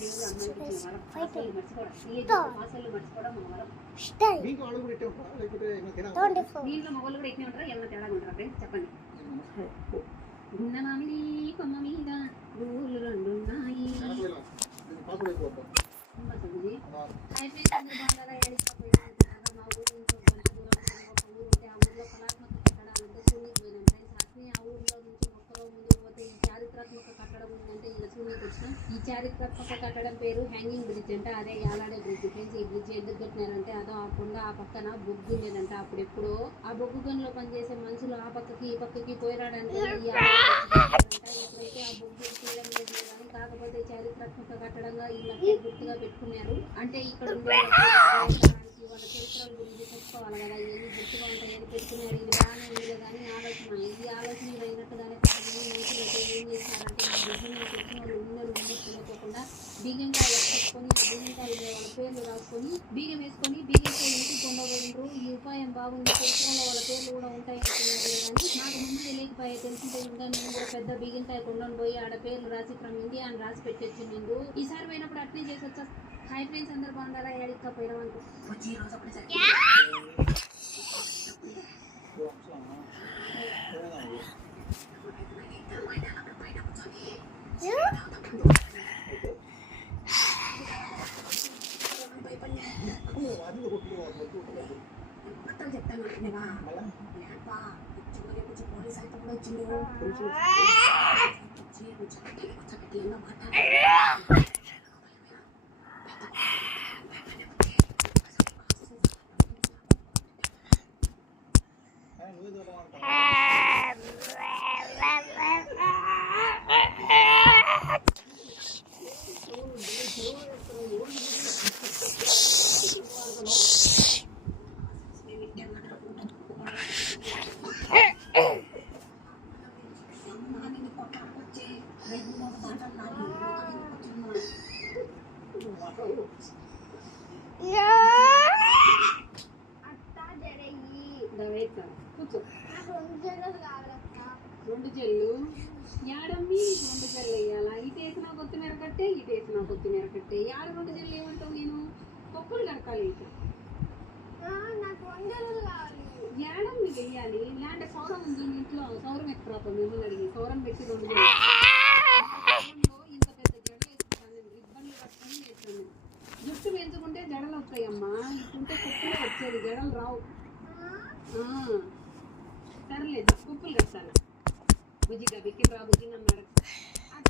దేవుడు అమ్మాయికి ఇచ్చిన వరం. ఆశలు మర్చిపోవడం, ఆశలు మర్చిపోవడం మన వరం. దీంట్లో మగవాళ్ళు కూడా ఇట్నే ఉంటారా? ఏమన్నా తేడా ఉంటారా ఫ్రెండ్స్ చెప్పండి. గుండమామిడి కొమ్మ మీద గూళ్ళు రెండున్నాయి. మా ఊరు నుంచి గంట దూరం ఒక ఊరు ఉంటే ఆ ఊర్లో కళాత్మక కట్టడాలంటే శూన్యకి పోయినాం ఫ్రెండ్స్. అట్నే ఆ ఊర్లో నుంచి ఒక్కరో ముందుకు పోతే ఈ చారిత్రాత్మక కట్టడం ఉందంటే ఇలా శూన్యకి వచ్చినాం. ఈ చారిత్రాత్మక కట్టడం పేరు హ్యాంగింగ్ బ్రిడ్జ్ అంటే అదే యాలాడే బ్రిడ్జ్ ఫ్రెండ్స్. ఈ బ్రిడ్జ్ ఎందుకు కట్టినారంటే అదో ఆ కొండ ఆ పక్కన బొగ్గు ఉండేదంట. అప్పుడెప్పుడో ఆ బొగ్గు గనిలో పనిచేసే మనుషులు ఆ పక్కకి ఈ పక్కకి పోయిరాడంటే ఇప్పుడైతే ఆ బొగ్గు తీయడం లేదు కానీ కాకపోతే చారిత్రాత్మక కట్టడంగా ఇలా గుర్తుగా పెట్టుకున్నారు. అంటే ఇక్కడ ఉండే వాళ్ళ చరిత్రల గురించి చెప్పుకోవాలి కదా, ఇవన్నీ గుర్తుగా ఉంటాయని పెట్టుకున్నారు. ఇది బాగానే ఉంది కానీ ఆలోచన ఇది ఆలోచన అయినట్టుగానే మనుషులు అయితే ఏం చేశారంటే బియ్యం తెచ్చిన వాళ్ళు ఉన్నలు ఉండి తినకోకుండా బియ్యంకాయలు పెట్టుకొని ఆ బియ్యంకాయలు వాళ్ళ పేర్లు రాసుకొని బియ్యం వేసుకొని బియ్యంకాయ ఇంటికి కొండగలరు. ఈ ఉపాయం బాగుంది, చరిత్రలో వాళ్ళ పేర్లు కూడా ఉంటాయి అంటున్నారు కానీ నాకు ముందు తెలియకపోయే తెలిసింటే ఇంకా నేను కూడా పెద్ద బియ్యంకాయ కొండను పోయి ఆడ పేర్లు రాసి ఫ్రమ్ ఇండియా అని రాసి పెట్టొచ్చు. నేను ఈసారి పోయినప్పుడు అట్నే చేసి వచ్చా. హై ఫ్రెండ్స్ అందరు బాగుండాలా? ఎడిక్కా పోయినామనుకో వచ్చి ఈరోజు అప్పుడు చెప్తాను పోలీస్ అయితే కూడా వచ్చిండు రెండు జల్లు యాడమ్మి రెండు జల్లు వేయాలా? ఇటు వేసిన కొత్తిమీర కట్టే ఇటు వేసిన కొత్తిమీర కట్టే యాడ రెండు జల్లు ఏమంటావు? నేను పప్పులు కడకాలి ఇటు యాడమ్మి వెయ్యాలి. లేదంటే సౌరం ఉంది ఇంట్లో, సౌరం ఎక్కడ మిమ్మల్ని అడిగి సౌరం పెట్టి రెండు జల్లు